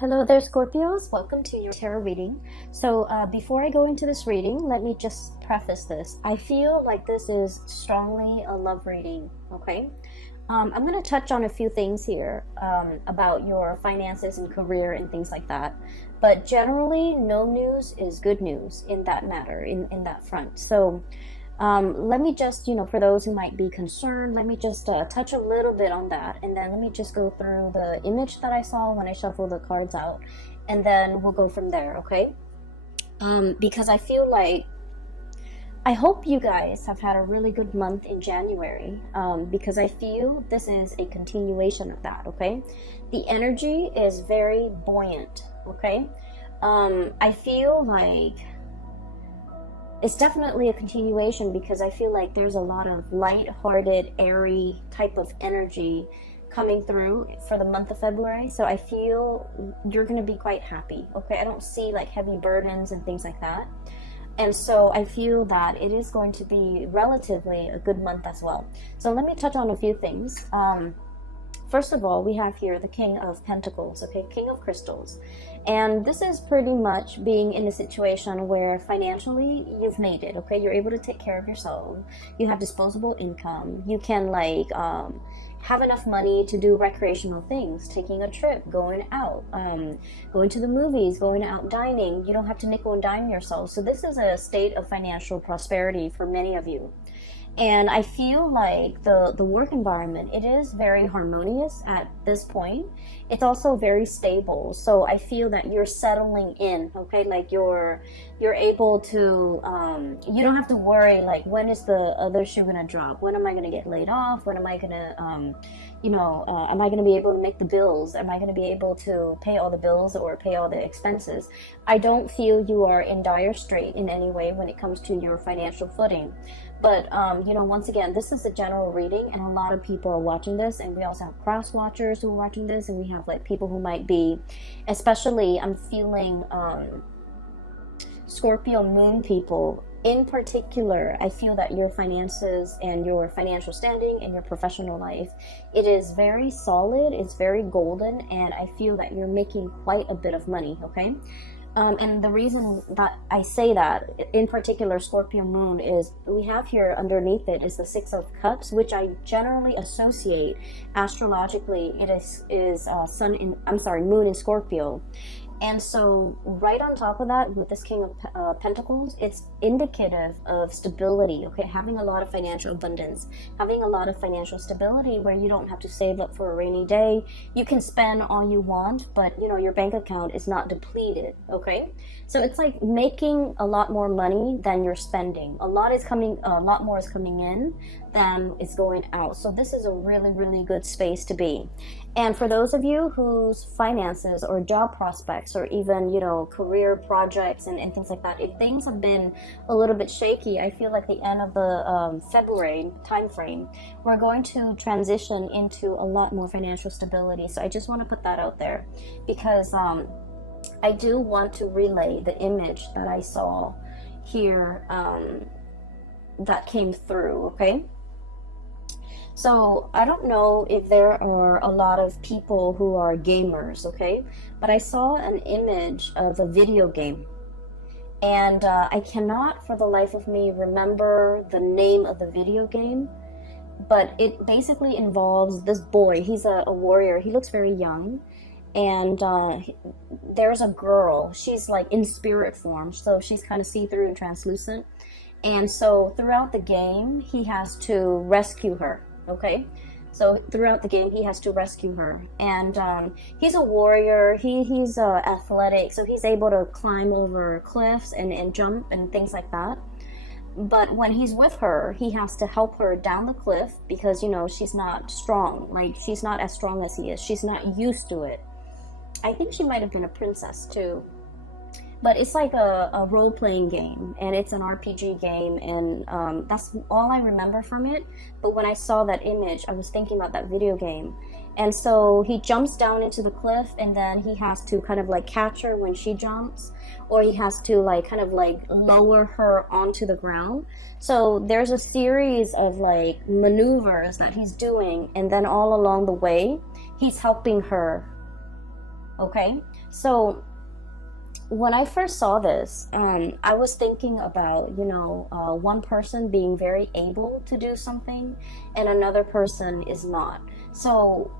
Hello there, Scorpios. Welcome to your tarot reading. So before I go into this reading, let me just preface this. I feel like this is strongly a love reading, okay? I'm going to touch on a few things here about your finances and career and things like that. But generally, no news is good news in that matter, in that front. So let me just, for those who might be concerned, let me just touch a little bit on that. And then let me just go through the image that I saw when I shuffled the cards out. And then we'll go from there, okay? Because I feel like, I hope you guys have had a really good month in January. Because I feel this is a continuation of that, okay? The energy is very buoyant, okay? I feel like it's definitely a continuation because I feel like there's a lot of light-hearted, airy type of energy coming through for the month of February. So I feel you're going to be quite happy, okay? I don't see like heavy burdens and things like that. And so I feel that it is going to be relatively a good month as well. So let me touch on a few things. First of all, we have here the King of Pentacles, okay, King of Crystals. And this is pretty much being in a situation where financially you've made it, okay? You're able to take care of yourself. You have disposable income. You can have enough money to do recreational things, taking a trip, going out, going to the movies, going out dining. You don't have to nickel and dime yourself. So this is a state of financial prosperity for many of you. And I feel like the work environment, it is very harmonious at this point. It's also very stable. So I feel that you're settling in, okay? Like you're able to, you don't have to worry, like, when is the other shoe gonna drop? When am I gonna get laid off? When am I gonna, am I gonna be able to make the bills? Am I gonna be able to pay all the bills or pay all the expenses? I don't feel you are in dire strait in any way when it comes to your financial footing. But, once again, this is a general reading and a lot of people are watching this, and we also have cross watchers who are watching this, and we have like people who might be, especially I'm feeling Scorpio moon people in particular. I feel that your finances and your financial standing and your professional life, it is very solid, it's very golden, and I feel that you're making quite a bit of money, okay? And the reason that I say that, in particular Scorpio moon, is we have here underneath it is the Six of Cups, which I generally associate astrologically. It is moon in Scorpio. And so right on top of that, with this King of Pentacles, it's indicative of stability, okay? Having a lot of financial abundance, having a lot of financial stability where you don't have to save up for a rainy day. You can spend all you want, but, your bank account is not depleted, okay? So it's like making a lot more money than you're spending. A lot more is coming in than is going out. So this is a really, really good space to be. And for those of you whose finances or job prospects or even, career projects and things like that, if things have been a little bit shaky, I feel like the end of the February time frame, we're going to transition into a lot more financial stability. So I just want to put that out there because I do want to relay the image that I saw here that came through, okay? So I don't know if there are a lot of people who are gamers, okay? But I saw an image of a video game. And I cannot for the life of me remember the name of the video game. But it basically involves this boy. He's a warrior. He looks very young. And there's a girl. She's like in spirit form. So she's kind of see-through and translucent. And so throughout the game, he has to rescue her. Okay, so throughout the game he has to rescue her, and he's a warrior. He's athletic, so he's able to climb over cliffs and jump and things like that. But when he's with her, he has to help her down the cliff because she's not strong. Like, she's not as strong as he is. She's not used to it. I think she might have been a princess too. But it's like a role-playing game, and it's an RPG game, and that's all I remember from it. But when I saw that image, I was thinking about that video game. And so he jumps down into the cliff, and then he has to kind of like catch her when she jumps, or he has to kind of lower her onto the ground. So there's a series of maneuvers that he's doing, and then all along the way, he's helping her Okay, so when I first saw this, I was thinking about, one person being very able to do something and another person is not. So,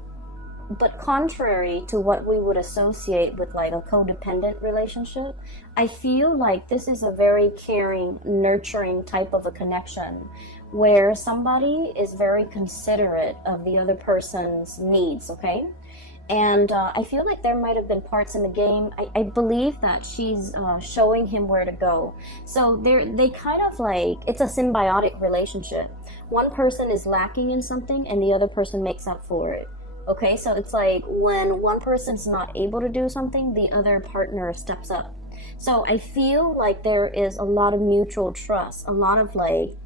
but contrary to what we would associate with like a codependent relationship, I feel like this is a very caring, nurturing type of a connection where somebody is very considerate of the other person's needs, okay? And I feel like there might have been parts in the game. I believe that she's showing him where to go. So they kind of like, it's a symbiotic relationship. One person is lacking in something and the other person makes up for it. Okay, so it's like when one person's not able to do something, the other partner steps up. So I feel like there is a lot of mutual trust, a lot of like,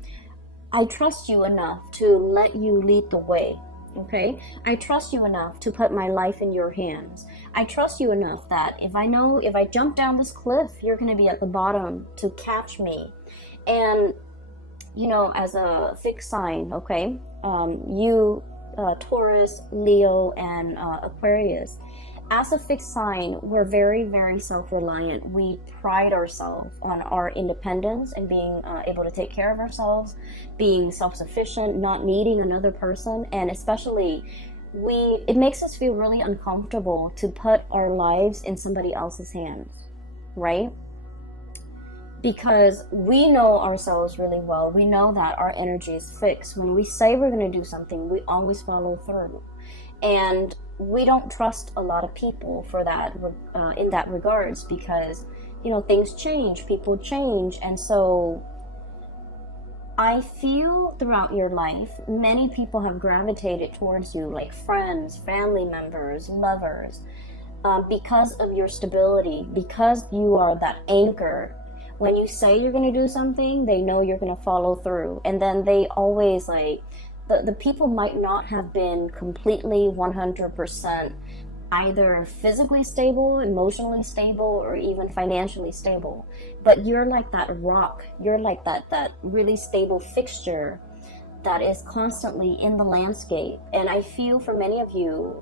I trust you enough to let you lead the way. Okay, I trust you enough to put my life in your hands. I trust you enough that if I jump down this cliff, you're going to be at the bottom to catch me. And, as a fixed sign, okay, you, Taurus, Leo, and Aquarius, as a fixed sign, we're very, very self-reliant. We pride ourselves on our independence and being able to take care of ourselves, being self-sufficient, not needing another person, and especially it makes us feel really uncomfortable to put our lives in somebody else's hands, right? Because we know ourselves really well. We know that our energy is fixed. When we say we're going to do something, we always follow through. And we don't trust a lot of people for that, in that regards, because things change, people change, and so I feel throughout your life many people have gravitated towards you, like friends, family members, lovers, because of your stability, because you are that anchor. When you say you're going to do something, they know you're going to follow through, and then they always like. The people might not have been completely 100% either physically stable, emotionally stable, or even financially stable. But you're like that rock. You're like that really stable fixture that is constantly in the landscape. And I feel for many of you,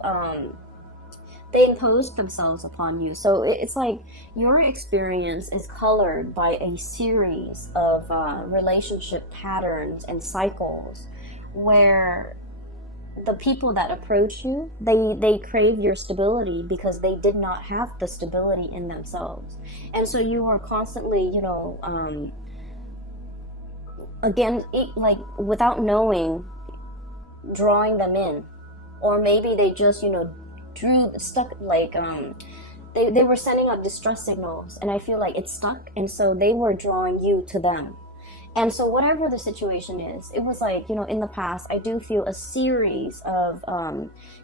they imposed themselves upon you. So it's like your experience is colored by a series of relationship patterns and cycles, where the people that approach you, they crave your stability because they did not have the stability in themselves. And so you are constantly, again, like without knowing, drawing them in. Or maybe they just, they were sending out distress signals, and I feel like it's stuck, and so they were drawing you to them. And so whatever the situation is, it was like, in the past, I do feel a series of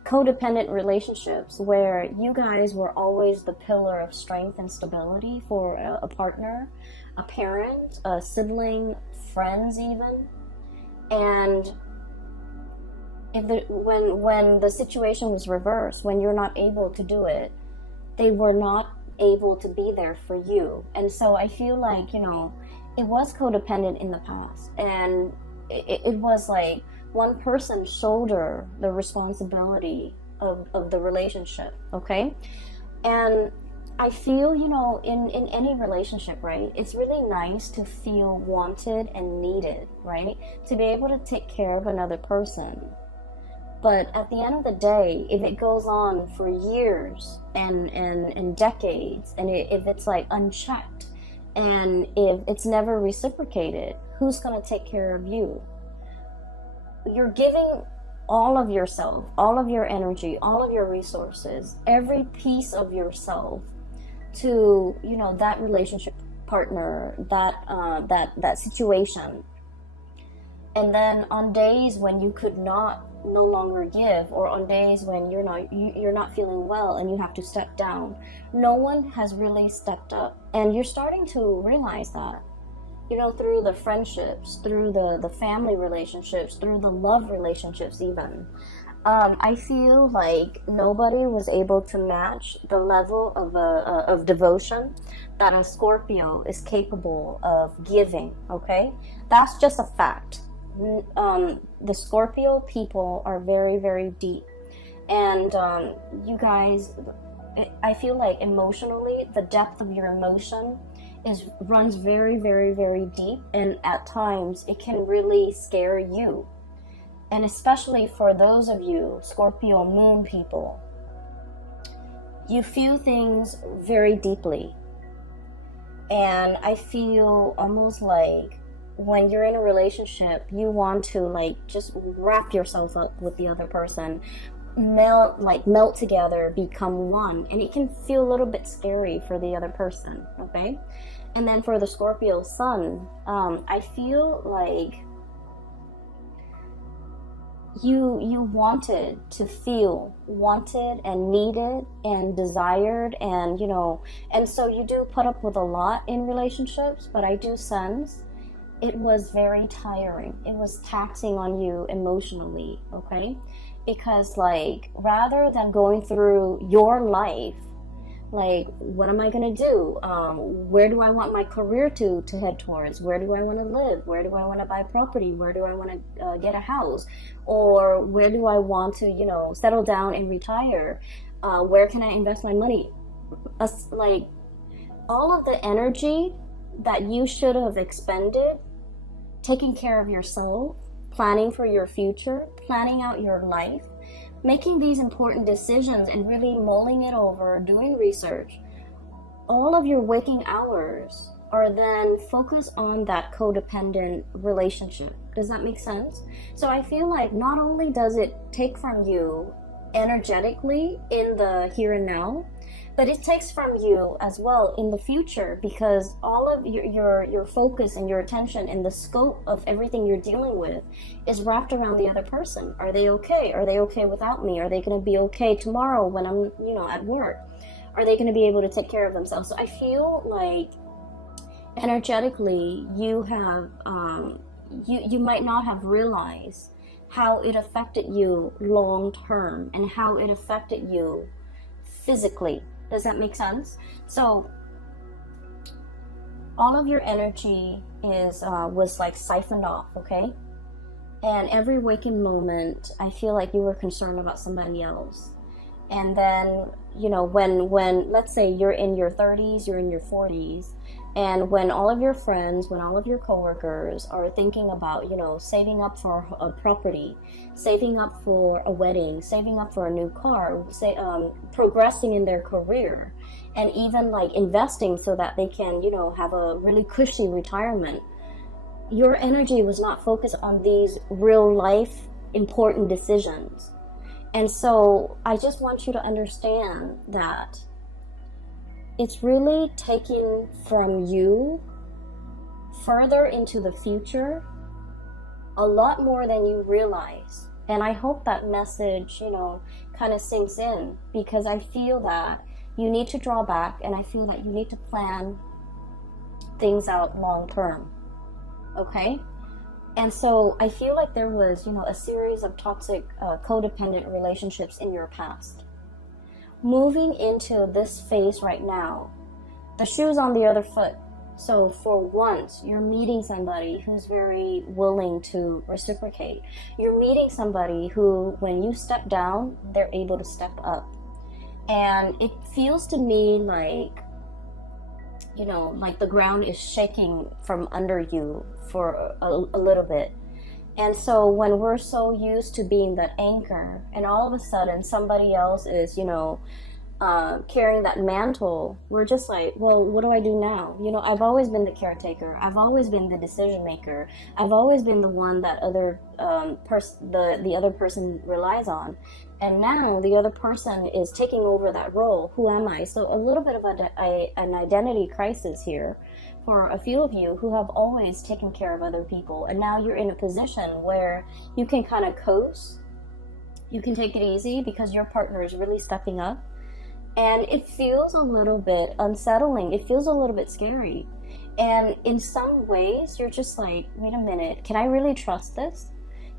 codependent relationships where you guys were always the pillar of strength and stability for a partner, a parent, a sibling, friends even. And when the situation was reversed, when you're not able to do it, they were not able to be there for you. And so I feel like, it was codependent in the past, and it was like one person shoulder the responsibility of the relationship, okay? And I feel, in any relationship, right, it's really nice to feel wanted and needed, right? To be able to take care of another person. But at the end of the day, if it goes on for years and decades, and if it's like unchecked, and if it's never reciprocated, who's going to take care of you? You're giving all of yourself, all of your energy, all of your resources, every piece of yourself to, that relationship partner, that situation. And then on days when you could no longer give, or on days when you're not feeling well and you have to step down, no one has really stepped up. And you're starting to realize that, through the friendships, through the family relationships, through the love relationships even. I feel like nobody was able to match the level of devotion that a Scorpio is capable of giving, okay? That's just a fact. The Scorpio people are very, very deep, and you guys, I feel like emotionally, the depth of your emotion runs very, very, very deep, and at times it can really scare you. And especially for those of you Scorpio moon people, you feel things very deeply. And I feel almost like when you're in a relationship, you want to like just wrap yourself up with the other person, melt together, become one, and it can feel a little bit scary for the other person. Okay. And then for the Scorpio sun, I feel like you wanted to feel wanted and needed and desired, and and so you do put up with a lot in relationships, but I do sense it was very tiring. It was taxing on you emotionally. Okay. Because like, rather than going through your life, like, what am I going to do? Where do I want my career to head towards? Where do I want to live? Where do I want to buy property? Where do I want to get a house? Or where do I want to, settle down and retire? Where can I invest my money? Like, all of the energy that you should have expended taking care of yourself, planning for your future, planning out your life, making these important decisions and really mulling it over, doing research, all of your waking hours are then focused on that codependent relationship. Does that make sense? So I feel like not only does it take from you energetically in the here and now, but it takes from you as well in the future, because all of your focus and your attention and the scope of everything you're dealing with is wrapped around the other person. Are they okay? Are they okay without me? Are they going to be okay tomorrow when I'm at work? Are they going to be able to take care of themselves? So I feel like energetically you have you might not have realized how it affected you long term and how it affected you physically. Does that make sense? So all of your energy was like siphoned off, okay? And every waking moment, I feel like you were concerned about somebody else. And then, when let's say you're in your 30s, you're in your 40s, and when all of your friends, when all of your coworkers are thinking about, saving up for a property, saving up for a wedding, saving up for a new car, progressing in their career, and even like investing so that they can, have a really cushy retirement, your energy was not focused on these real life important decisions. And so I just want you to understand that it's really taking from you further into the future a lot more than you realize. And I hope that message, kind of sinks in, because I feel that you need to draw back, and I feel that you need to plan things out long term. Okay? And so I feel like there was, a series of toxic, codependent relationships in your past. Moving into this phase right now, the shoe's on the other foot. So for once, you're meeting somebody who's very willing to reciprocate. You're meeting somebody who, when you step down, they're able to step up. And it feels to me like, like the ground is shaking from under you for a little bit. And so when we're so used to being that anchor, and all of a sudden somebody else is, carrying that mantle, we're just like, well, what do I do now? I've always been the caretaker. I've always been the decision maker. I've always been the one that the other person relies on. And now the other person is taking over that role. Who am I? So a little bit of an identity crisis here for a few of you who have always taken care of other people. And now you're in a position where you can kind of coast. You can take it easy because your partner is really stepping up. And it feels a little bit unsettling. It feels a little bit scary. And in some ways, you're just like, wait a minute, can I really trust this?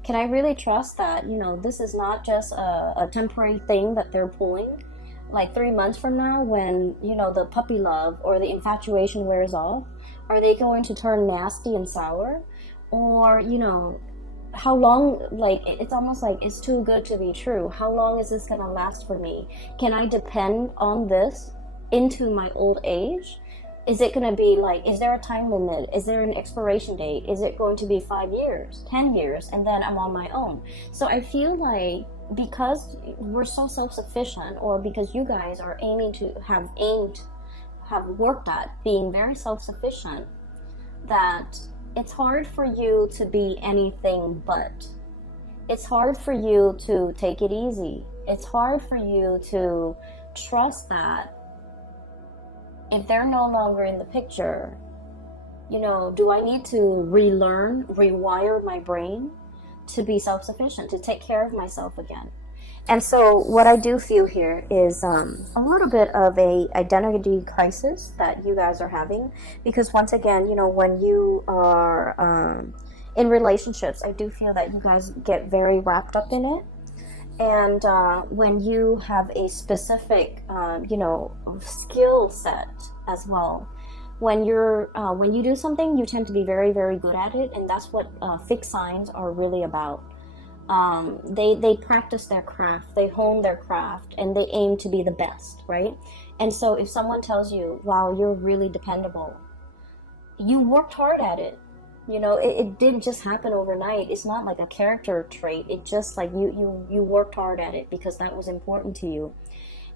Can I really trust that, this is not just a temporary thing that they're pulling? Like 3 months from now, when, the puppy love or the infatuation wears off, are they going to turn nasty and sour? Or, how long, like it's almost like it's too good to be true. How long is this gonna last for me? Can I depend on this into my old age? Is it gonna be like, is there a time limit? Is there an expiration date? Is it going to be 5 years, 10 years, and then I'm on my own? So I feel like because we're so self-sufficient, or because you guys are have worked at being very self-sufficient, that it's hard for you to be anything but. It's hard for you to take it easy. It's hard for you to trust that if they're no longer in the picture, you know, do I need to relearn, rewire my brain to be self-sufficient, to take care of myself again? And so what I do feel here is a little bit of a identity crisis that you guys are having, because once again, you know, when you are in relationships, I do feel that you guys get very wrapped up in it. And when you have a specific, you know, skill set as well, when you do something, you tend to be very, very good at it, and that's what fixed signs are really about. They practice their craft, they hone their craft, and they aim to be the best, right? And so if someone tells you, wow, you're really dependable, you worked hard at it. You know, it didn't just happen overnight. It's not like a character trait. It just like you worked hard at it because that was important to you.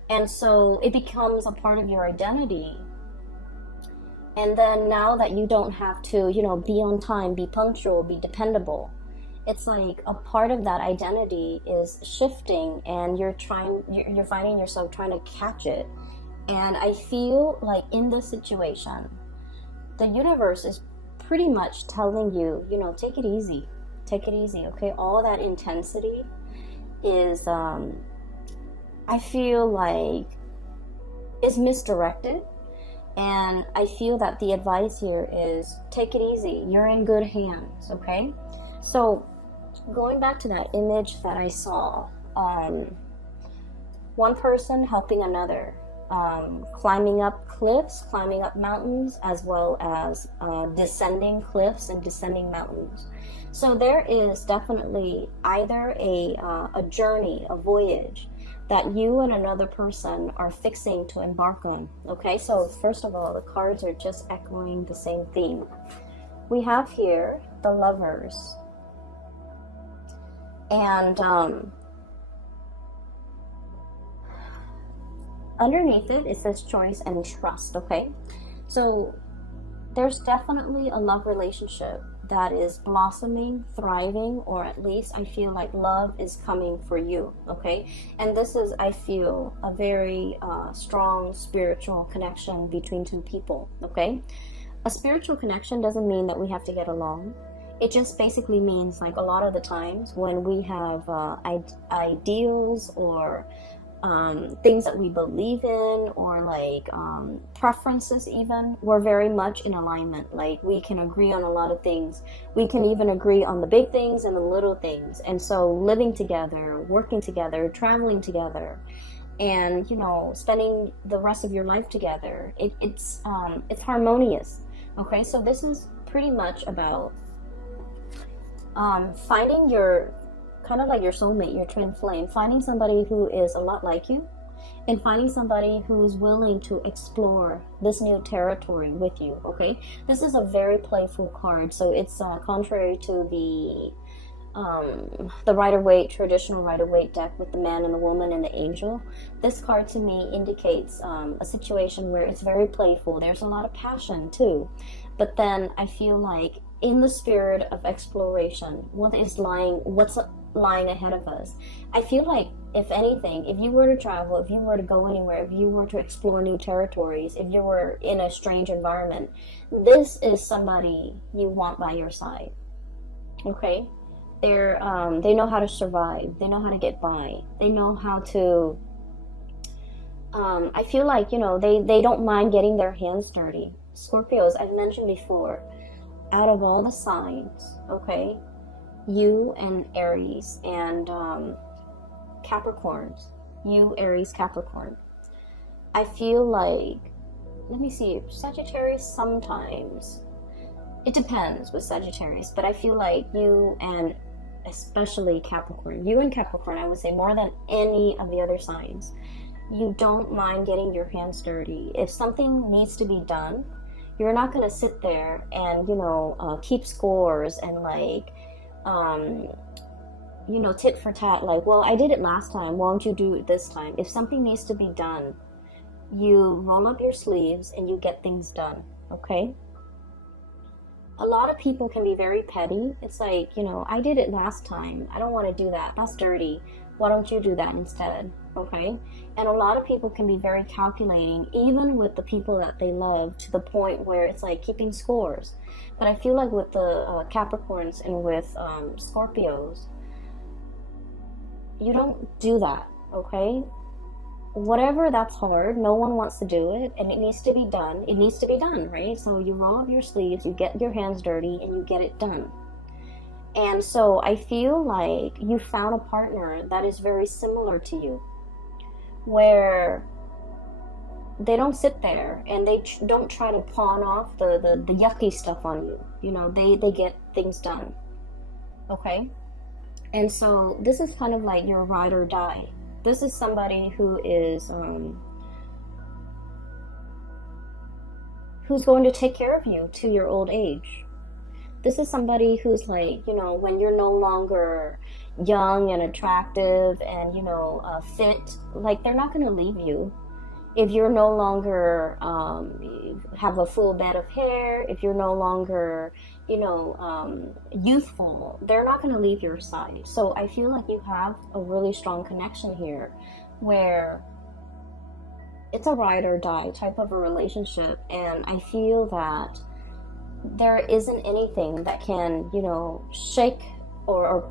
And so it becomes a part of your identity. And then now that you don't have to, you know, be on time, be punctual, be dependable, it's like a part of that identity is shifting, and you're finding yourself trying to catch it. And I feel like in this situation, the universe is pretty much telling you, you know, take it easy, okay? All that intensity is, I feel like, is misdirected. And I feel that the advice here is take it easy. You're in good hands, okay? So going back to that image that I saw, one person helping another, climbing up cliffs, climbing up mountains, as well as descending cliffs and descending mountains. So there is definitely either a journey, a voyage that you and another person are fixing to embark on. Okay, so first of all, the cards are just echoing the same theme. We have here the Lovers, and underneath it says choice and trust, okay? So there's definitely a love relationship that is blossoming, thriving, or at least I feel like love is coming for you, okay? And this is, I feel, a very strong spiritual connection between two people, okay? A spiritual connection doesn't mean that we have to get along. It just basically means, like, a lot of the times when we have ideals or things that we believe in, or like preferences even, we're very much in alignment. Like, we can agree on a lot of things. We can even agree on the big things and the little things. And so living together, working together, traveling together, and, you know, spending the rest of your life together, it's harmonious, okay? So this is pretty much about finding your, kind of like your soulmate, your twin flame, finding somebody who is a lot like you, and finding somebody who's willing to explore this new territory with you, okay? This is a very playful card, so it's contrary to the Rider-Waite, traditional Rider-Waite deck with the man and the woman and the angel. This card to me indicates a situation where it's very playful. There's a lot of passion too, but then I feel like in the spirit of exploration, what's lying ahead of us. I feel like, if anything, if you were to travel, if you were to go anywhere, if you were to explore new territories, if you were in a strange environment, this is somebody you want by your side, okay? They know how to survive, they know how to get by, they know how to, I feel like, you know, they don't mind getting their hands dirty. Scorpios, I've mentioned before, out of all the signs, okay, you and Aries and Capricorns, you, Aries, Capricorn, I feel like, let me see, Sagittarius sometimes, it depends with Sagittarius, but I feel like you and especially Capricorn. You and Capricorn, I would say, more than any of the other signs, you don't mind getting your hands dirty. If something needs to be done, you're not going to sit there and, keep scores and like, tit for tat, like, well, I did it last time, why don't you do it this time? If something needs to be done, you roll up your sleeves and you get things done, okay? A lot of people can be very petty. It's like, I did it last time, I don't want to do that, that's dirty, why don't you do that instead, okay? And a lot of people can be very calculating, even with the people that they love, to the point where it's like keeping scores. But I feel like with the Capricorns and with Scorpios, you don't do that, okay? Whatever that's hard, no one wants to do it, and it needs to be done. It needs to be done, right? So you roll up your sleeves, you get your hands dirty, and you get it done. And so I feel like you found a partner that is very similar to you, where they don't sit there and they don't try to pawn off the yucky stuff on you. They get things done, okay? And so this is kind of like your ride or die. This is somebody who is who's going to take care of you to your old age. This is somebody who's like, when you're no longer young and attractive and, fit, like, they're not going to leave you. If you're no longer have a full bed of hair, if you're no longer, youthful, they're not going to leave your side. So I feel like you have a really strong connection here where it's a ride or die type of a relationship. And I feel that there isn't anything that can, shake or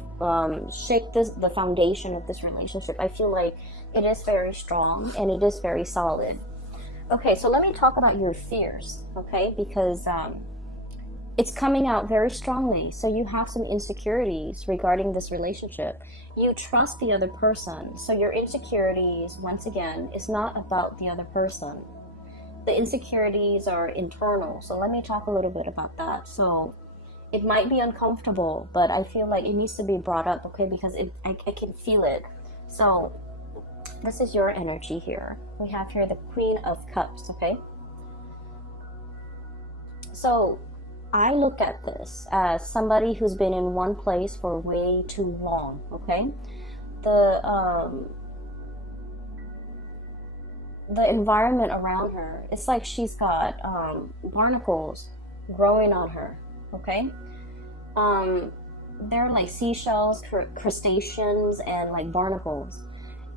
shake the foundation of this relationship. I feel like it is very strong and it is very solid. Okay, so let me talk about your fears, okay? Because it's coming out very strongly. So you have some insecurities regarding this relationship. You trust the other person. So your insecurities, once again, is not about the other person. The insecurities are internal. So let me talk a little bit about that. So it might be uncomfortable, but I feel like it needs to be brought up, okay? Because I can feel it. So this is your energy here. We have here the Queen of Cups, okay? So I look at this as somebody who's been in one place for way too long, okay? The environment around her, it's like she's got barnacles growing on her, okay? They're like seashells, crustaceans, and like barnacles.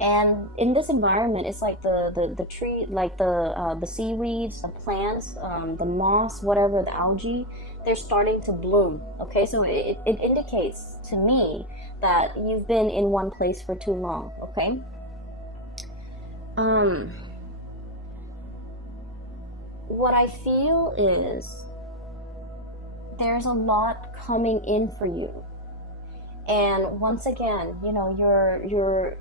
And in this environment, it's like the tree, like the seaweeds, the plants, the moss, whatever, the algae, they're starting to bloom, okay? So it indicates to me that you've been in one place for too long, okay? What I feel is there's a lot coming in for you. And once again, you're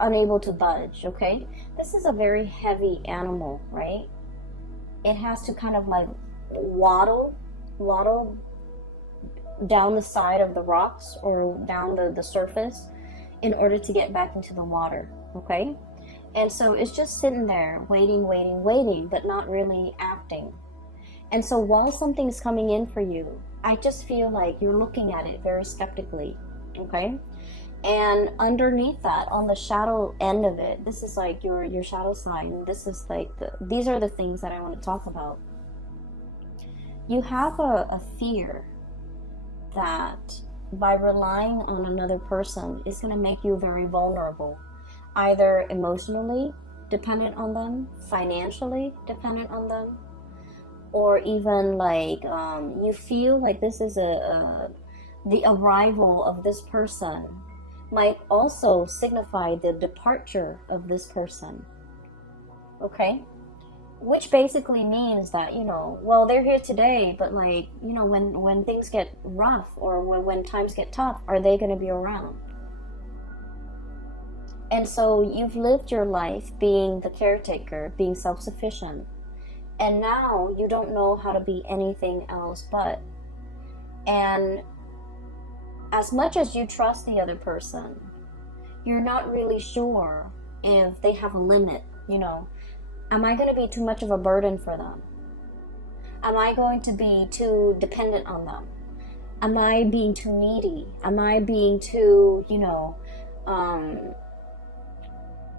unable to budge, okay? This is a very heavy animal, right? It has to kind of like waddle down the side of the rocks or down the surface in order to get back into the water, okay? And so it's just sitting there waiting, but not really acting. And so while something's coming in for you, I just feel like you're looking at it very skeptically, okay? And underneath that, on the shadow end of it, this is like your shadow sign. This is like these are the things that I want to talk about. You have a fear that by relying on another person is going to make you very vulnerable, either emotionally dependent on them, financially dependent on them, or even like you feel like this is the arrival of this person might also signify the departure of this person, okay? Which basically means that, well, they're here today, but like, when things get rough or when times get tough, are they going to be around? And so you've lived your life being the caretaker, being self-sufficient, and now you don't know how to be anything else but. And as much as you trust the other person, you're not really sure if they have a limit, you know. Am I going to be too much of a burden for them? Am I going to be too dependent on them? Am I being too needy? Am I being too, you know,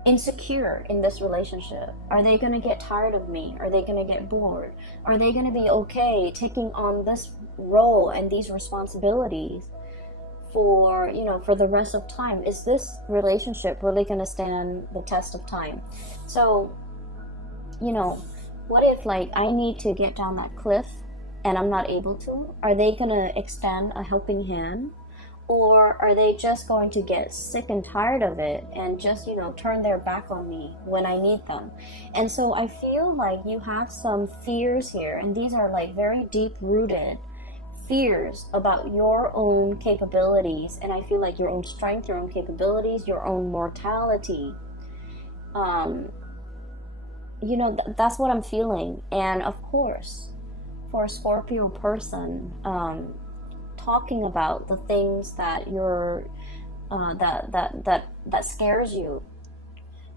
insecure in this relationship? Are they going to get tired of me? Are they going to get bored? Are they going to be okay taking on this role and these responsibilities for, you know, for the rest of time? Is this relationship really going to stand the test of time? So, you know, what if like I need to get down that cliff and I'm not able to? Are they going to extend a helping hand? Or are they just going to get sick and tired of it and just, you know, turn their back on me when I need them? And so I feel like you have some fears here, and these are like very deep-rooted fears about your own capabilities, and I feel like your own strength, your own capabilities, your own mortality. You know, that's what I'm feeling. And of course, for a Scorpio person, talking about the things that you're that scares you.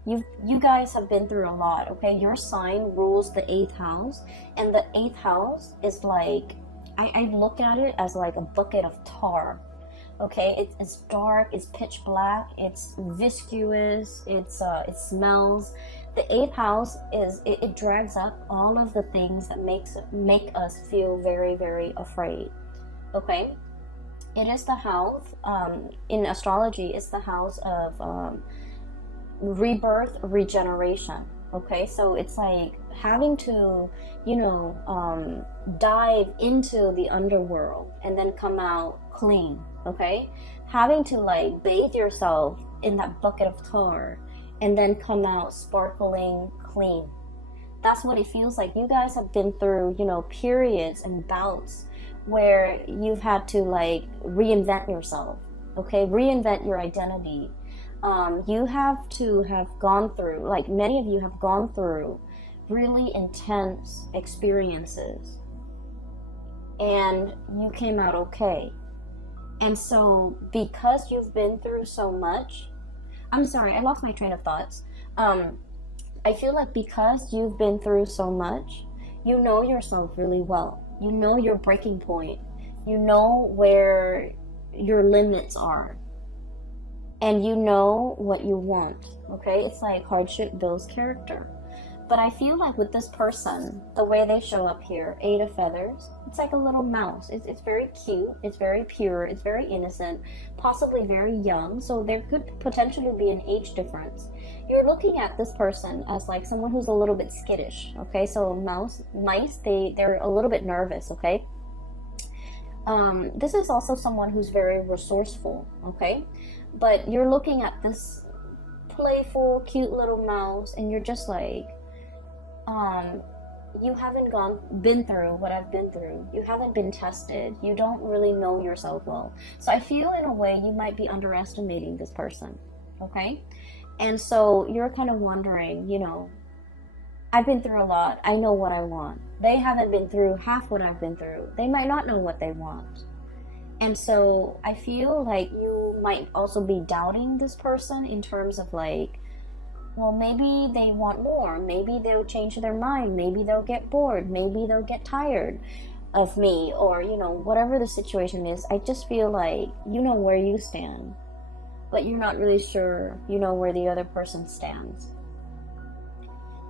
You guys have been through a lot, okay? Your sign rules the 8th house, and the 8th house is like, I look at it as like a bucket of tar. Okay, it's dark, it's pitch black, it's viscous, it smells. The 8th house is it drags up all of the things that make us feel very, very afraid. Okay, it is the house, in astrology, it's the house of rebirth, regeneration. Okay, so it's like having to, you know, dive into the underworld and then come out clean. Okay, having to like bathe yourself in that bucket of tar and then come out sparkling clean. That's what it feels like. You guys have been through, you know, periods and bouts where you've had to like reinvent yourself, okay, reinvent your identity. You have to have gone through, like many of you have gone through really intense experiences and you came out okay. And so because you've been through so much, I'm sorry, I lost my train of thoughts. I feel like because you've been through so much, you know yourself really well. You know your breaking point. You know where your limits are. And you know what you want, okay? It's like hardship builds character. But I feel like with this person, the way they show up here, 8 of feathers, it's like a little mouse. It's very cute, it's very pure, it's very innocent, possibly very young. So there could potentially be an age difference. You're looking at this person as like someone who's a little bit skittish, okay? So mice, they're a little bit nervous, okay? This is also someone who's very resourceful, okay? But you're looking at this playful, cute little mouse and you're just like, you haven't been through what I've been through. You haven't been tested. You don't really know yourself well. So I feel in a way you might be underestimating this person, okay? And so you're kind of wondering, you know, I've been through a lot. I know what I want. They haven't been through half what I've been through. They might not know what they want. And so I feel like you might also be doubting this person in terms of like, well, maybe they want more. Maybe they'll change their mind. Maybe they'll get bored. Maybe they'll get tired of me, or, you know, whatever the situation is. I just feel like you know where you stand, but you're not really sure you know where the other person stands.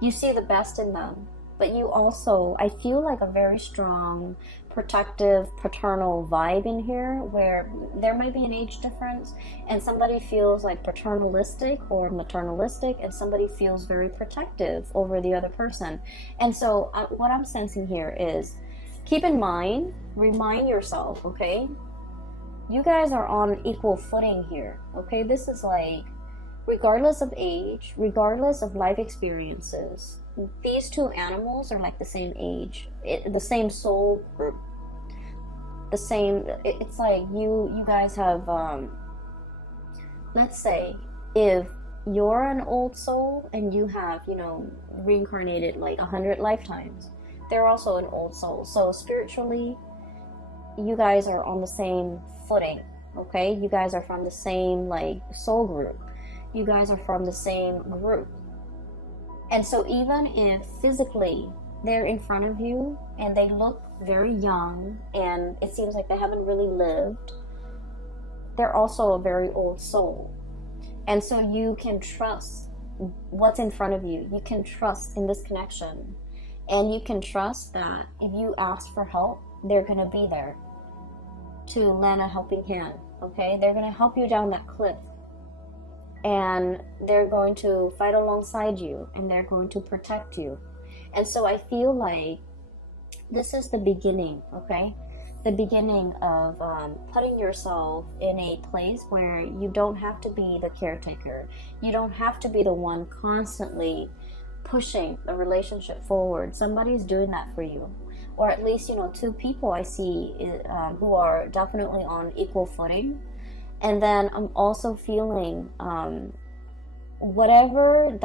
You see the best in them, but you also, I feel like a very strong protective paternal vibe in here, where there might be an age difference and somebody feels like paternalistic or maternalistic and somebody feels very protective over the other person. And so what I'm sensing here is, keep in mind, remind yourself, okay, you guys are on equal footing here, okay? This is like, regardless of age, regardless of life experiences, these two animals are like the same age, the same soul group, the same. It's like you guys have, let's say, if you're an old soul and you have, you know, reincarnated like 100 lifetimes, they're also an old soul. So spiritually, you guys are on the same footing. okay? You guys are from the same like soul group. You guys are from the same group. And so even if physically they're in front of you and they look very young and it seems like they haven't really lived, they're also a very old soul. And so you can trust what's in front of you. You can trust in this connection. And you can trust that if you ask for help, they're going to be there to lend a helping hand, okay? They're going to help you down that cliff. And they're going to fight alongside you, and they're going to protect you. And so I feel like this is the beginning, okay? The beginning of putting yourself in a place where you don't have to be the caretaker. You don't have to be the one constantly pushing the relationship forward. Somebody's doing that for you. Or at least, two people I see who are definitely on equal footing. And then I'm also feeling whatever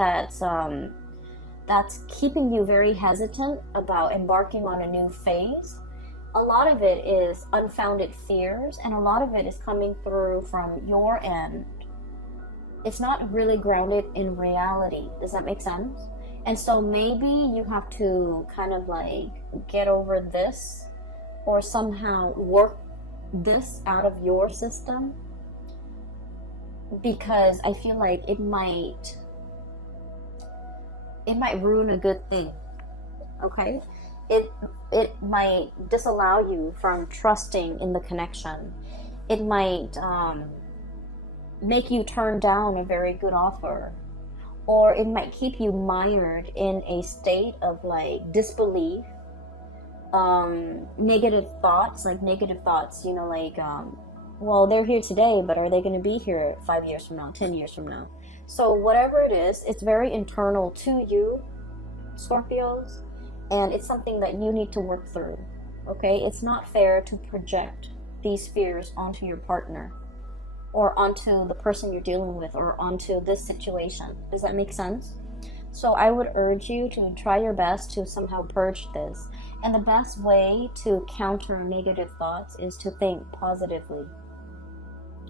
that's keeping you very hesitant about embarking on a new phase. A lot of it is unfounded fears, and a lot of it is coming through from your end. It's not really grounded in reality. Does that make sense? And so maybe you have to kind of like get over this or somehow work this out of your system, because I feel like it might ruin a good thing, okay? It might disallow you from trusting in the connection. It might make you turn down a very good offer, or it might keep you mired in a state of like disbelief, negative thoughts, well, they're here today, but are they going to be here 5 years from now, 10 years from now? So whatever it is, it's very internal to you, Scorpios, and it's something that you need to work through, okay? It's not fair to project these fears onto your partner or onto the person you're dealing with or onto this situation. Does that make sense? So I would urge you to try your best to somehow purge this. And the best way to counter negative thoughts is to think positively.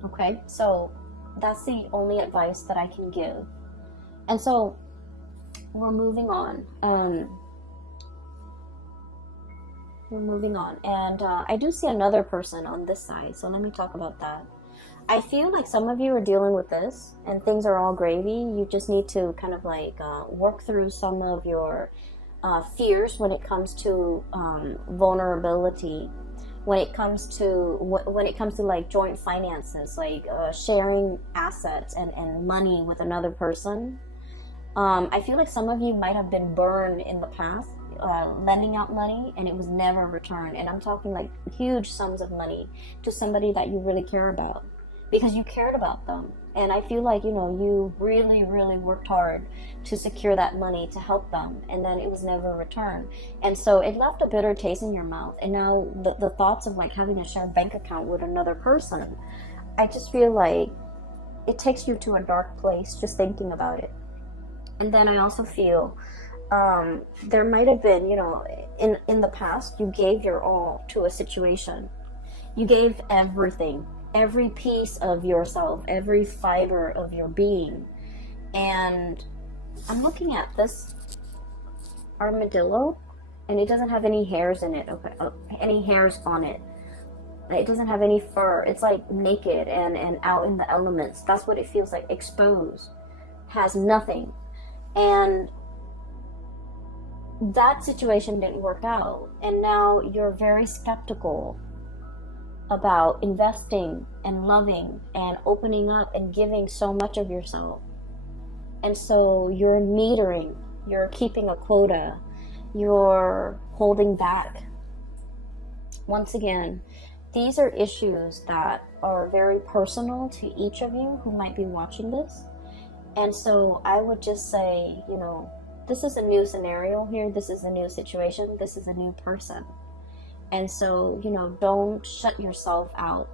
Okay, so that's the only advice that I can give. And so we're moving on. And I do see another person on this side, so let me talk about that. I feel like some of you are dealing with this and things are all gravy. You just need to kind of like work through some of your fears when it comes to vulnerability, when it comes to like joint finances, like sharing assets and money with another person. I feel like some of you might have been burned in the past, lending out money and it was never returned. And I'm talking like huge sums of money to somebody that you really care about, because you cared about them. And I feel like, you really, really worked hard to secure that money to help them, and then it was never returned. And so it left a bitter taste in your mouth. And now the thoughts of like having a shared bank account with another person, I just feel like it takes you to a dark place just thinking about it. And then I also feel there might have been, in the past, you gave your all to a situation. You gave everything. Every piece of yourself, every fiber of your being. And I'm looking at this armadillo, and it doesn't have any hairs in it, any hairs on it. It doesn't have any fur. It's like naked and out in the elements. That's what it feels like, exposed. Has nothing. And that situation didn't work out. And now you're very skeptical about investing and loving and opening up and giving so much of yourself. And so you're metering, you're keeping a quota, you're holding back. Once again, these are issues that are very personal to each of you who might be watching this. And so I would just say, this is a new scenario here, this is a new situation, this is a new person. And so, don't shut yourself out.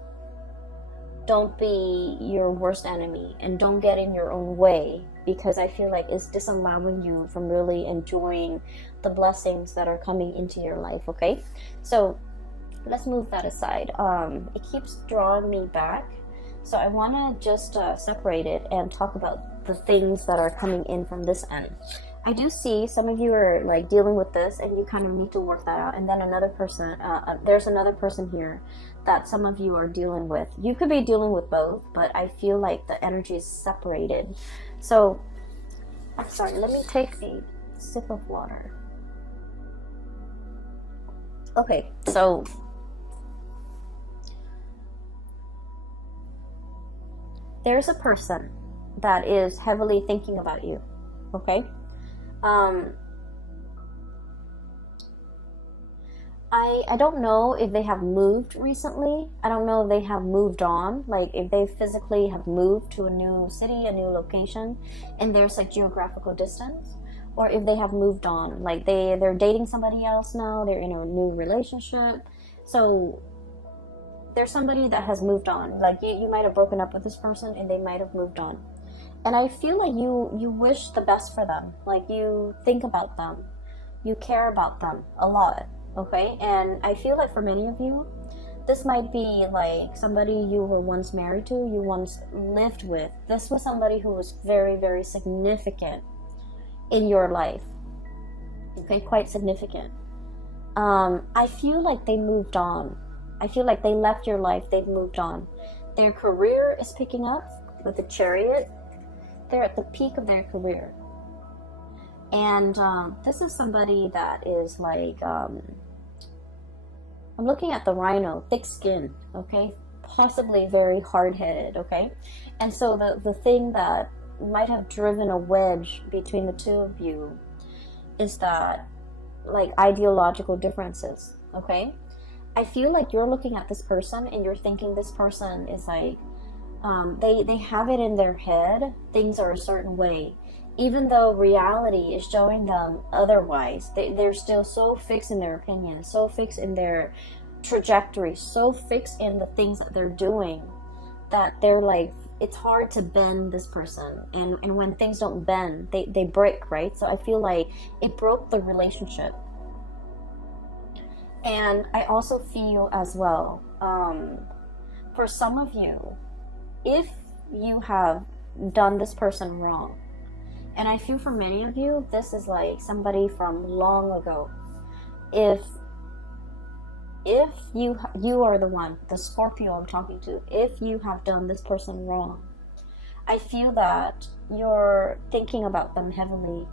Don't be your worst enemy, and don't get in your own way, because I feel like it's disallowing you from really enjoying the blessings that are coming into your life, okay? So let's move that aside. It keeps drawing me back So I want to just separate it and talk about the things that are coming in from this end. I do see some of you are like dealing with this and you kind of need to work that out. And then another person, there's another person here that some of you are dealing with. You could be dealing with both, but I feel like the energy is separated. So, I'm sorry, let me take a sip of water. Okay, so there's a person that is heavily thinking about you, okay? I don't know if they have moved recently. I don't know if they have moved on, like if they physically have moved to a new city, a new location, and there's like geographical distance, or if they have moved on, like they're dating somebody else now, they're in a new relationship. So there's somebody that has moved on. Like you might have broken up with this person and they might have moved on. And I feel like you wish the best for them. Like you think about them. You care about them a lot, okay? And I feel like for many of you, this might be like somebody you were once married to, you once lived with. This was somebody who was very, very significant in your life, okay? Quite significant. I feel like they moved on. I feel like they left your life, they've moved on. Their career is picking up with the Chariot. They're at the peak of their career. And this is somebody that is like, I'm looking at the Rhino, thick skin, okay? Possibly very hard-headed, okay? And so the thing that might have driven a wedge between the two of you is that, like, ideological differences, okay? I feel like you're looking at this person and you're thinking this person is like, they have it in their head, things are a certain way. Even though reality is showing them otherwise, they're still so fixed in their opinion, so fixed in their trajectory, so fixed in the things that they're doing, that they're like, it's hard to bend this person. And when things don't bend, they break, right? So I feel like it broke the relationship. And I also feel as well, for some of you, if you have done this person wrong, and I feel for many of you, this is like somebody from long ago. If you are the one, the Scorpio I'm talking to, if you have done this person wrong, I feel that you're thinking about them heavily,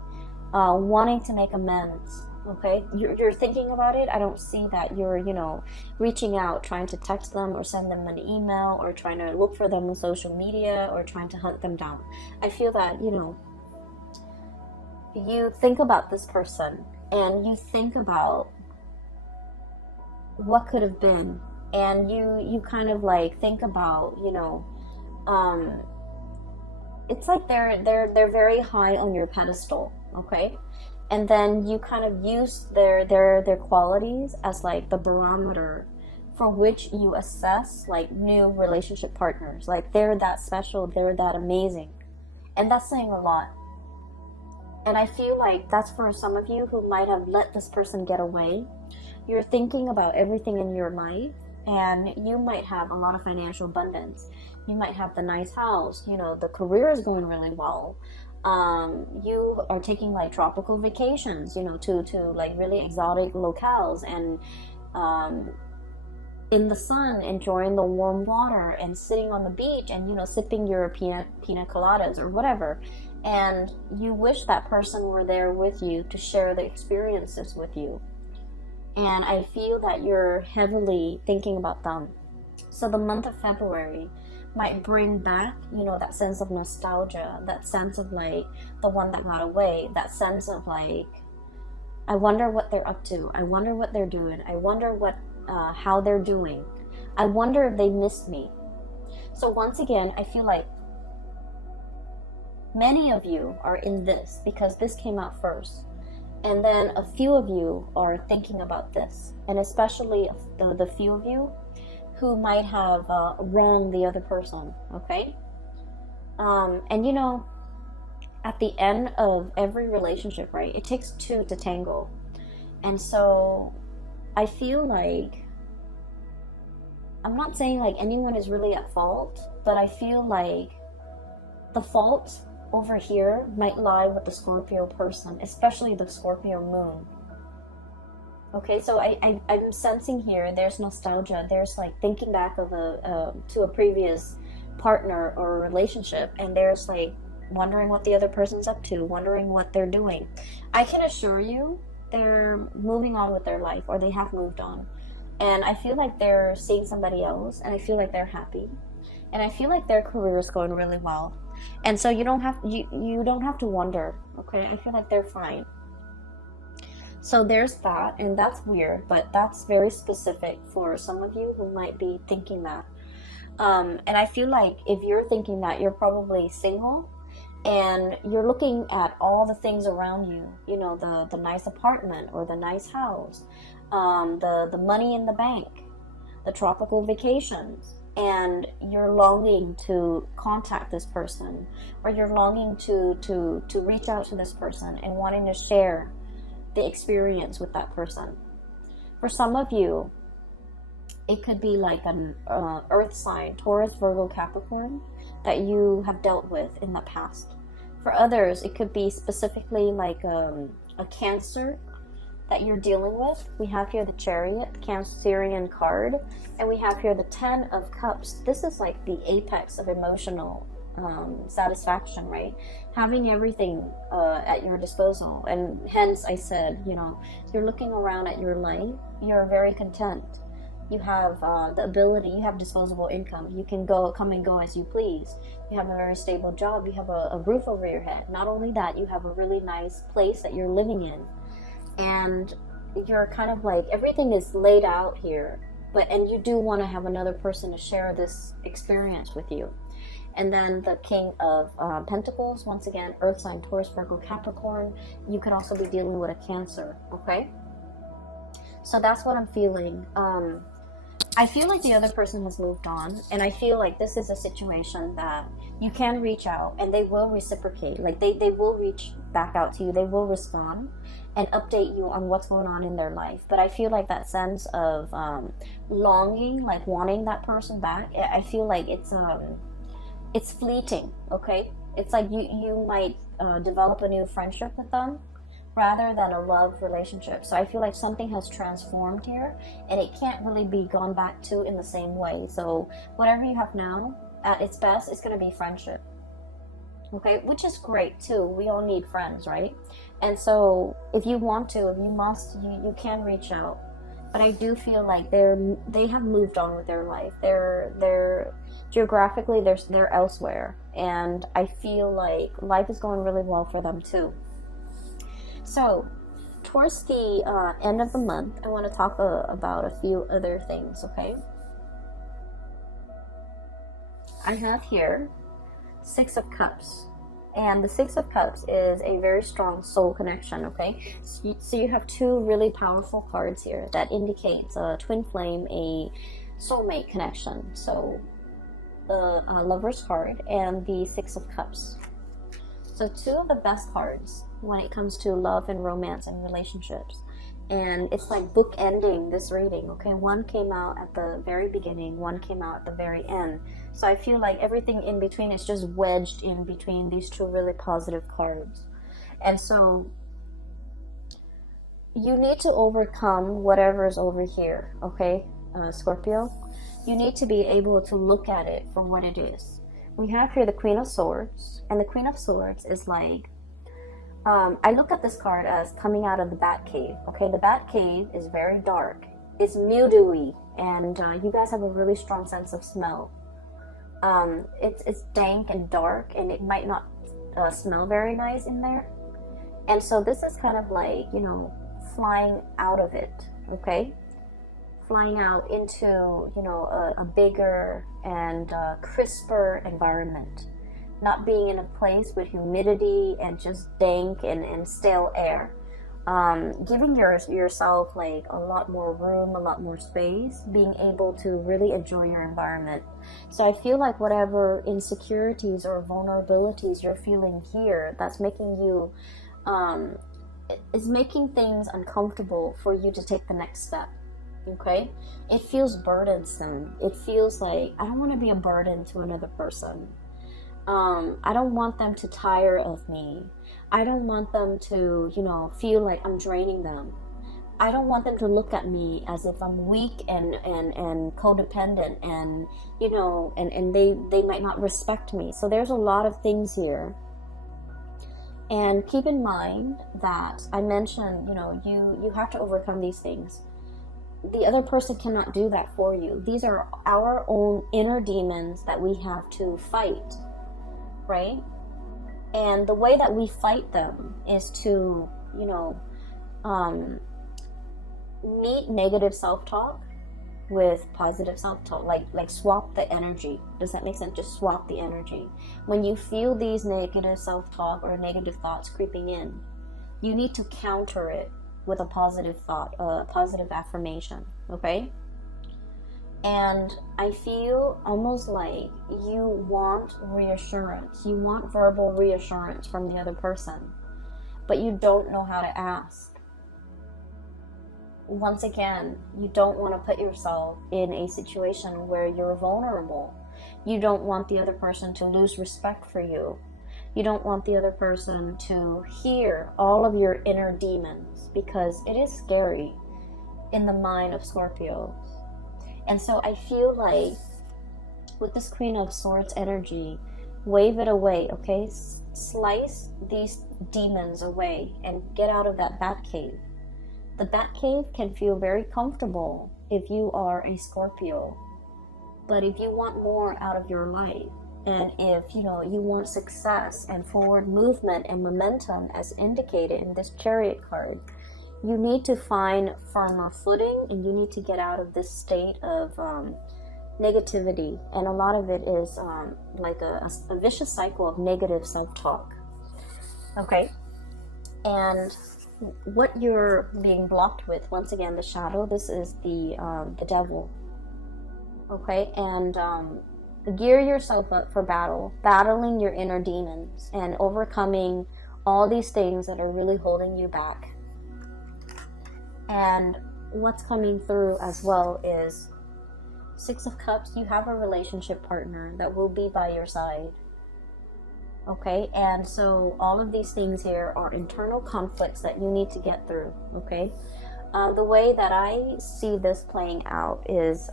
wanting to make amends. Okay, you're thinking about it. I don't see that you're, reaching out, trying to text them or send them an email or trying to look for them on social media or trying to hunt them down. I feel that, you think about this person and you think about what could have been, and you kind of like think about, it's like they're very high on your pedestal, okay? And then you kind of use their qualities as like the barometer for which you assess like new relationship partners. Like they're that special, they're that amazing. And that's saying a lot. And I feel like that's for some of you who might have let this person get away. You're thinking about everything in your life, and you might have a lot of financial abundance. You might have the nice house, the career is going really well. You are taking like tropical vacations, to like really exotic locales, and in the sun, enjoying the warm water and sitting on the beach and, sipping your pina coladas or whatever. And you wish that person were there with you to share the experiences with you. And I feel that you're heavily thinking about them. So the month of February might bring back, that sense of nostalgia, that sense of like the one that got away, that sense of like, I wonder what they're up to. I wonder what they're doing. I wonder how they're doing. I wonder if they missed me. So once again, I feel like many of you are in this because this came out first. And then a few of you are thinking about this. And especially the few of you who might have wronged the other person, okay? And at the end of every relationship, right, it takes two to tango. And so I feel like I'm not saying like anyone is really at fault, but I feel like the fault over here might lie with the Scorpio person, especially the Scorpio moon. Okay, so I'm sensing here there's nostalgia. There's like thinking back of to a previous partner or relationship, and there's like wondering what the other person's up to, wondering what they're doing. I can assure you they're moving on with their life, or they have moved on. And I feel like they're seeing somebody else, and I feel like they're happy. And I feel like their career is going really well. And so you don't have to wonder, okay? I feel like they're fine. So there's that, and that's weird, but that's very specific for some of you who might be thinking that. And I feel like if you're thinking that, you're probably single, and you're looking at all the things around you, you know, the nice apartment or the nice house, the money in the bank, the tropical vacations, and you're longing to contact this person, or you're longing to reach out to this person and wanting to share the experience with that person. For some of you, it could be like an earth sign, Taurus, Virgo, Capricorn, that you have dealt with in the past. For others, it could be specifically like a Cancer that you're dealing with. We have here the Chariot, Cancerian card, and we have here the Ten of Cups. This is like the apex of emotional satisfaction, right? Having everything at your disposal. And hence I said, you know, you're looking around at your life, you're very content. You have the ability, you have disposable income. You can come and go as you please. You have a very stable job. You have a roof over your head. Not only that, you have a really nice place that you're living in. And you're kind of like, everything is laid out here. And you do want to have another person to share this experience with you. And then the King of Pentacles, once again, Earth sign, Taurus, Virgo, Capricorn. You could also be dealing with a Cancer, okay? So that's what I'm feeling. I feel like the other person has moved on, and I feel like this is a situation that you can reach out, and they will reciprocate. Like, they will reach back out to you. They will respond and update you on what's going on in their life. But I feel like that sense of longing, like wanting that person back, I feel like it's fleeting, okay? It's like you might develop a new friendship with them rather than a love relationship. So I feel like something has transformed here, and it can't really be gone back to in the same way. So whatever you have now, at its best, it's going to be friendship, okay? Which is great too. We all need friends, right? And so if you want to, if you must, you can reach out. But I do feel like they have moved on with their life. They're geographically they're elsewhere, and I feel like life is going really well for them too. So towards the end of the month, I want to talk about a few other things, okay? I have here Six of Cups. And the Six of Cups is a very strong soul connection, okay? So you have two really powerful cards here that indicates a twin flame, a soulmate connection. So the Lover's card and the Six of Cups. So two of the best cards when it comes to love and romance and relationships. And it's like bookending this reading, okay? One came out at the very beginning, one came out at the very end. So I feel like everything in between is just wedged in between these two really positive cards. And so you need to overcome whatever is over here, okay, Scorpio? You need to be able to look at it for what it is. We have here the Queen of Swords, and the Queen of Swords is like, I look at this card as coming out of the Bat Cave. Okay, the Bat Cave is very dark. It's mildewy, and you guys have a really strong sense of smell. It's dank and dark, and it might not smell very nice in there. And so this is kind of like, you know, flying out of it, okay? Flying out into, you know, a bigger and crisper environment. Not being in a place with humidity and just dank and stale air. Giving yourself like a lot more room, a lot more space, being able to really enjoy your environment. So I feel like whatever insecurities or vulnerabilities you're feeling here, that's making you, is making things uncomfortable for you to take the next step. Okay, it feels burdensome. It feels like I don't want to be a burden to another person. I don't want them to tire of me. I don't want them to, feel like I'm draining them. I don't want them to look at me as if I'm weak and codependent, and they might not respect me. So there's a lot of things here. And keep in mind that I mentioned, you have to overcome these things. The other person cannot do that for you. These are our own inner demons that we have to fight, right? And the way that we fight them is to, meet negative self-talk with positive self-talk, like swap the energy. Does that make sense? Just swap the energy. When you feel these negative self-talk or negative thoughts creeping in, you need to counter it with a positive thought, a positive affirmation, okay? And I feel almost like you want reassurance. You want verbal reassurance from the other person, but you don't know how to ask. Once again, you don't want to put yourself in a situation where you're vulnerable. You don't want the other person to lose respect for you. You don't want the other person to hear all of your inner demons, because it is scary in the mind of Scorpio. And so I feel like with this Queen of Swords energy, wave it away, okay? Slice these demons away and get out of that bat cave. The bat cave can feel very comfortable if you are a Scorpio. But if you want more out of your life, and if you want success and forward movement and momentum as indicated in this Chariot card, you need to find firmer footing, and you need to get out of this state of negativity. And a lot of it is like a vicious cycle of negative self-talk. Okay? And what you're being blocked with, once again, the shadow, this is the devil. Okay? And gear yourself up for battle, battling your inner demons and overcoming all these things that are really holding you back. And what's coming through as well is Six of Cups. You have a relationship partner that will be by your side. Okay, and so all of these things here are internal conflicts that you need to get through. Okay, the way that I see this playing out is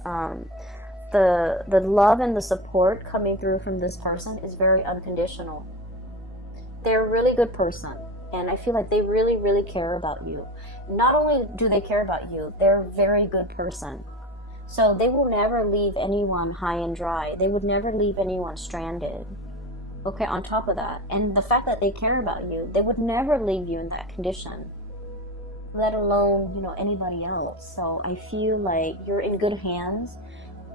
the love and the support coming through from this person is very unconditional. They're a really good person, and I feel like they really, really care about you. Not only do they care about you, they're a very good person. So they will never leave anyone high and dry. They would never leave anyone stranded. Okay, on top of that, and the fact that they care about you, they would never leave you in that condition, let alone, anybody else. So I feel like you're in good hands,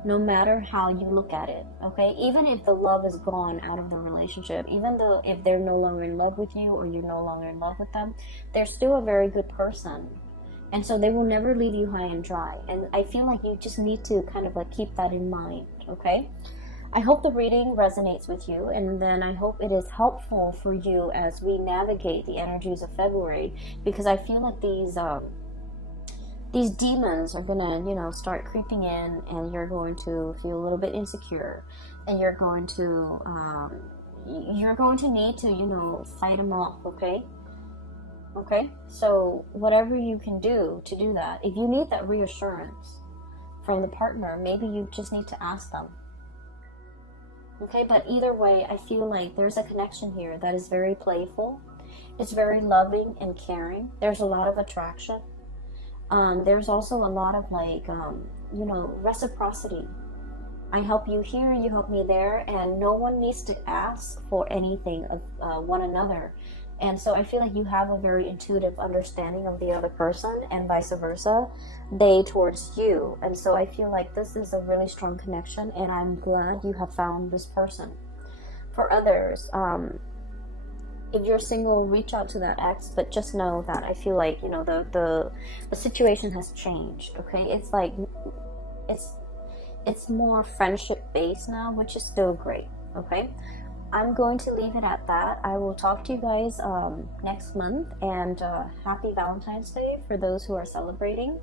no matter how you look at it, okay? Even if the love is gone out of the relationship, even though if they're no longer in love with you or you're no longer in love with them, they're still a very good person. And so they will never leave you high and dry. And I feel like you just need to kind of like keep that in mind, okay? I hope the reading resonates with you, and then I hope it is helpful for you as we navigate the energies of February, because I feel like these demons are gonna, start creeping in, and you're going to feel a little bit insecure, and you're going to need to, fight them off, okay? Okay? So whatever you can do to do that, if you need that reassurance from the partner, maybe you just need to ask them. Okay, but either way, I feel like there's a connection here that is very playful. It's very loving and caring. There's a lot of attraction. There's also a lot of reciprocity. I help you here, you help me there, and no one needs to ask for anything of one another. And so I feel like you have a very intuitive understanding of the other person, and vice versa, they towards you. And so I feel like this is a really strong connection, and I'm glad you have found this person. For others, if you're single, reach out to that ex, but just know that I feel like, the situation has changed, okay? It's like, it's more friendship based now, which is still great, okay? I'm going to leave it at that. I will talk to you guys next month, and happy Valentine's Day for those who are celebrating.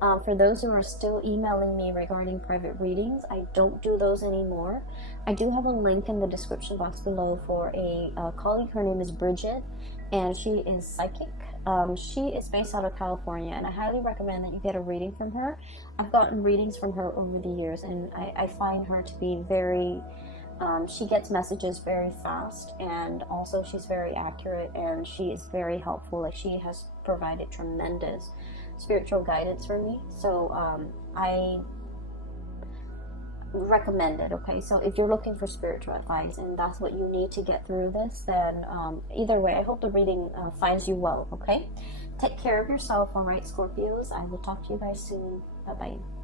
For those who are still emailing me regarding private readings, I don't do those anymore. I do have a link in the description box below for a colleague. Her name is Bridget, and she is psychic. She is based out of California, and I highly recommend that you get a reading from her. I've gotten readings from her over the years, and I find her to be very... she gets messages very fast, and also she's very accurate, and she is very helpful. Like, she has provided tremendous spiritual guidance for me, so I recommend it. Okay, so if you're looking for spiritual advice and that's what you need to get through this, then either way, I hope the reading finds you well. Okay, take care of yourself. All right, Scorpios, I will talk to you guys soon. Bye bye.